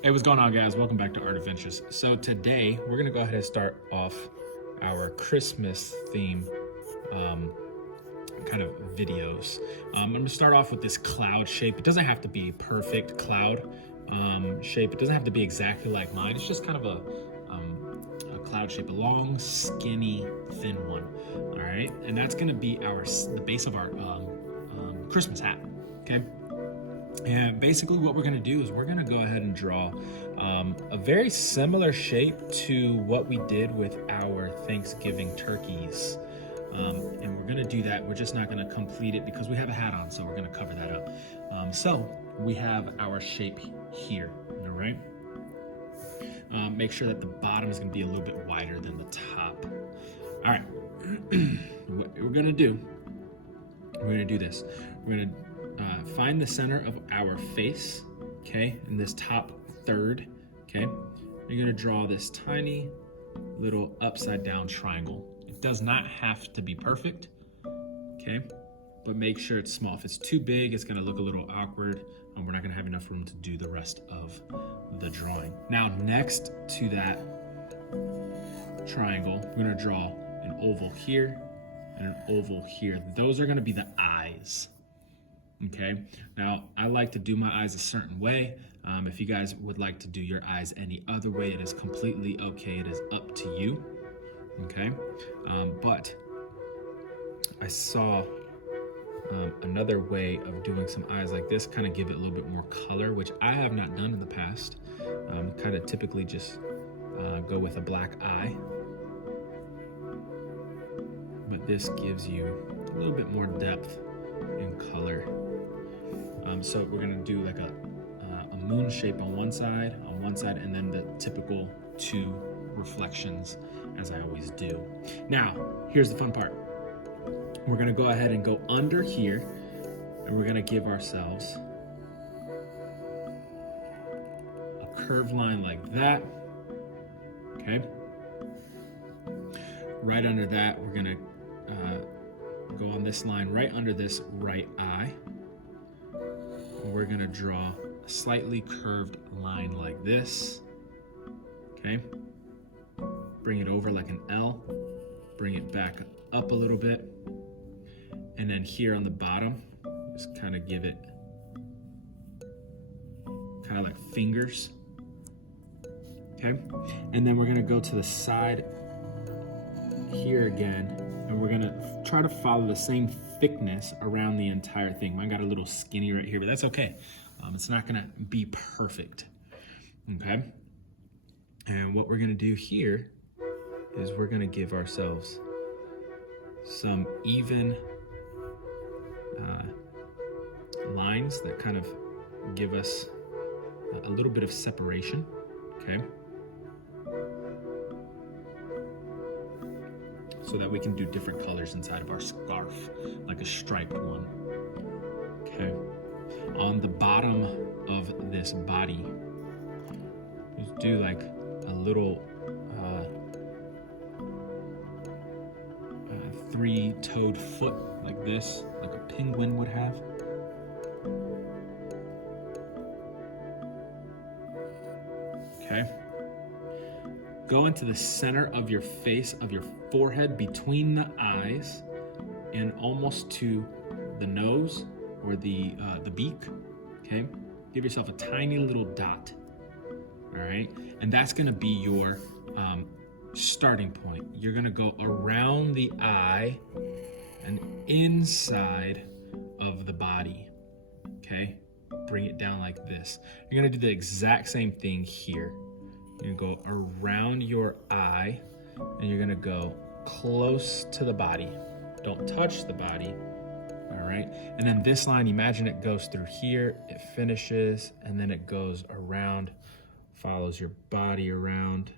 Hey, what's going on, guys? Welcome back to Art Adventures. So today we're gonna go ahead and start off our Christmas theme kind of videos. I'm gonna start off with this cloud shape. It doesn't have to be a perfect cloud shape. It doesn't have to be exactly like mine. It's just kind of a cloud shape, a long, skinny, thin one. All right, and that's gonna be the base of our Christmas hat. Okay. And basically what we're gonna do is we're gonna go ahead and draw a very similar shape to what we did with our Thanksgiving turkeys. And we're gonna do that. We're just not gonna complete it because we have a hat on, so we're gonna cover that up. So we have our shape here, all right? Make sure that the bottom is gonna be a little bit wider than the top. All right, what we're gonna do this. We're gonna find the center of our face, okay, in this top third, okay? You're gonna draw this tiny little upside down triangle. It does not have to be perfect, okay? But make sure it's small. If it's too big, it's gonna look a little awkward, and we're not gonna have enough room to do the rest of the drawing. Now, next to that triangle, we're gonna draw an oval here and an oval here. Those are gonna be the eyes. Okay, now I like to do my eyes a certain way. If you guys would like to do your eyes any other way, it is completely okay. It is up to you. Okay, but I saw another way of doing some eyes like this, kind of give it a little bit more color, which I have not done in the past. Kind of typically just go with a black eye, but this gives you a little bit more depth and color. So we're gonna do like a moon shape on one side, and then the typical two reflections, as I always do. Now, here's the fun part. We're gonna go ahead and go under here, and we're gonna give ourselves a curved line like that, okay? Right under that, we're gonna go on this line right under this right eye. We're gonna draw a slightly curved line like this, okay? Bring it over like an L, bring it back up a little bit, and then here on the bottom, just kind of give it kind of like fingers, okay? And then we're gonna go to the side here again, and we're gonna try to follow the same thickness around the entire thing. Mine got a little skinny right here, but that's okay. It's not gonna be perfect, okay? And what we're gonna do here is we're gonna give ourselves some even lines that kind of give us a little bit of separation, okay? So that we can do different colors inside of our scarf, like a striped one, okay? On the bottom of this body, just do like a little three-toed foot like this, like a penguin would have. Okay. Go into the center of your face, of your forehead, between the eyes, and almost to the nose or the beak. Okay, give yourself a tiny little dot. All right, and that's gonna be your starting point. You're gonna go around the eye and inside of the body. Okay, bring it down like this. You're gonna do the exact same thing here. You're gonna go around your eye, and you're gonna go close to the body. Don't touch the body, all right? And then this line, imagine it goes through here, it finishes, and then it goes around, follows your body around.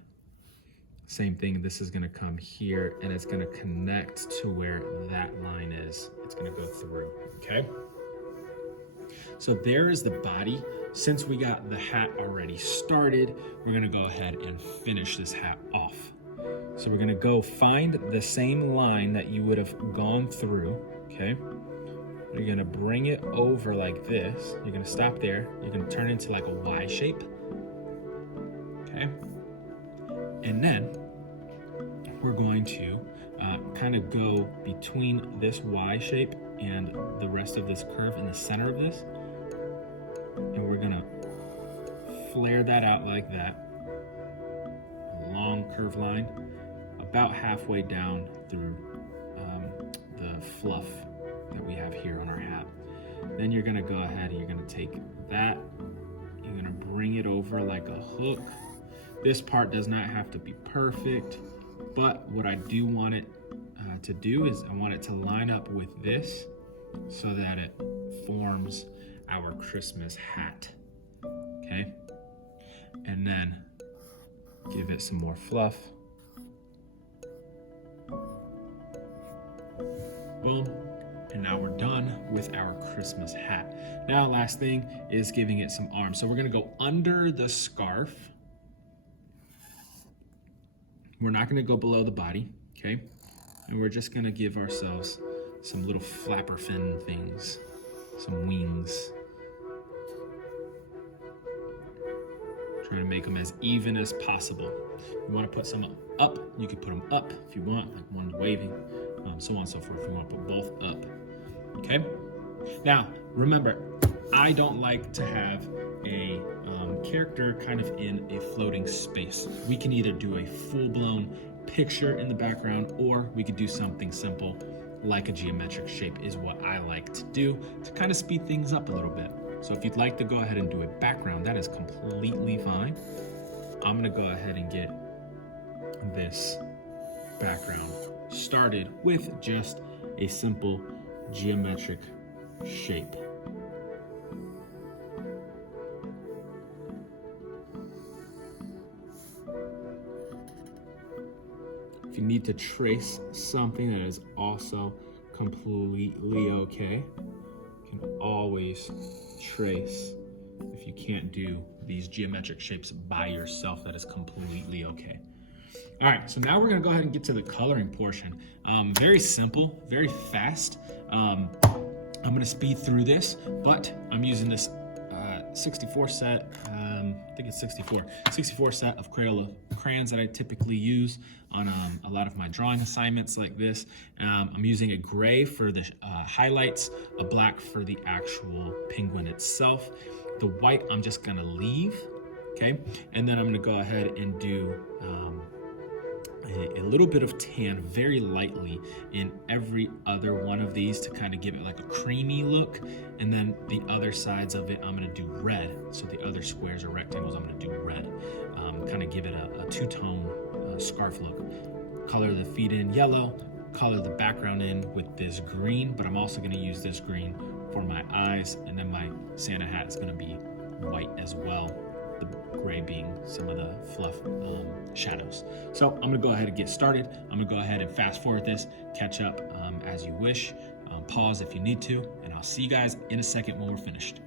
Same thing, this is gonna come here, and it's gonna connect to where that line is. It's gonna go through, okay? So there is the body. Since we got the hat already started, we're gonna go ahead and finish this hat off. So we're gonna go find the same line that you would have gone through, okay? You're gonna bring it over like this. You're gonna stop there. You're gonna turn it into like a Y shape, okay? And then we're going to kind of go between this Y shape and the rest of this curve in the center of this. And we're gonna flare that out like that. A long curved line, about halfway down through the fluff that we have here on our hat. Then you're gonna go ahead and you're gonna take that, you're gonna bring it over like a hook. This part does not have to be perfect, but what I do want it to do is I want it to line up with this so that it forms our Christmas hat, okay? And then give it some more fluff. Boom. And now we're done with our Christmas hat. Now, last thing is giving it some arms. So we're gonna go under the scarf. We're not gonna go below the body, okay? And we're just gonna give ourselves some little flapper fin things, some wings. Trying to make them as even as possible. You wanna put some up, you could put them up if you want, like one waving, so on and so forth. You wanna put both up, okay? Now, remember, I don't like to have a character kind of in a floating space. We can either do a full-blown picture in the background, or we could do something simple like a geometric shape is what I like to do to kind of speed things up a little bit. So if you'd like to go ahead and do a background, that is completely fine. I'm gonna go ahead and get this background started with just a simple geometric shape. If you need to trace something, that is also completely okay. You can always trace. If you can't do these geometric shapes by yourself, that is completely okay. All right, so now we're gonna go ahead and get to the coloring portion. Very simple, very fast. I'm gonna speed through this, but I'm using this 64 set, I think it's 64 set of Crayola crayons that I typically use on a lot of my drawing assignments like this. I'm using a gray for the highlights, a black for the actual penguin itself. The white I'm just gonna leave, okay? And then I'm gonna go ahead and do a little bit of tan very lightly in every other one of these to kind of give it like a creamy look. And then the other sides of it, I'm gonna do red. So the other squares or rectangles, I'm gonna do red. Kind of give it a two-tone scarf look. Color the feet in yellow, color the background in with this green, but I'm also gonna use this green for my eyes, and then my Santa hat is gonna be white as well. The gray being some of the fluff shadows. So I'm gonna go ahead and get started. I'm gonna go ahead and fast forward this, catch up as you wish, pause if you need to, and I'll see you guys in a second when we're finished.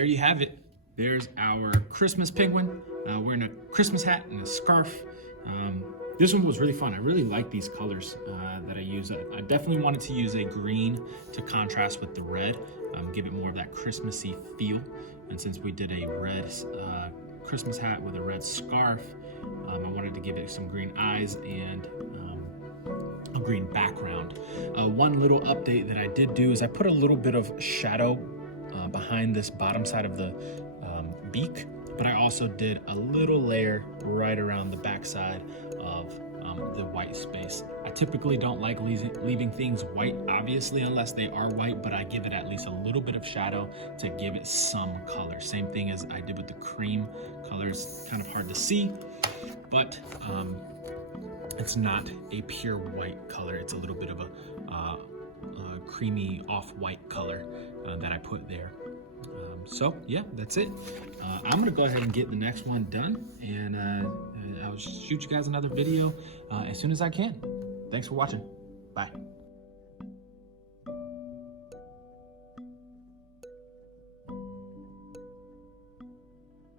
there you have it. There's our Christmas penguin wearing a Christmas hat and a scarf. This one was really fun. I really like these colors that I use. I definitely wanted to use a green to contrast with the red, give it more of that Christmassy feel. And since we did a red Christmas hat with a red scarf, I wanted to give it some green eyes and a green background. One little update that I did do is I put a little bit of shadow behind this bottom side of the beak, but I also did a little layer right around the back side of the white space. I typically don't like leaving things white, obviously, unless they are white, but I give it at least a little bit of shadow to give it some color. Same thing as I did with the cream colors. Kind of hard to see, but it's not a pure white color. It's a little bit of a creamy off-white color that I put there. So yeah, that's it. I'm gonna go ahead and get the next one done, and I'll shoot you guys another video as soon as I can. Thanks for watching. Bye.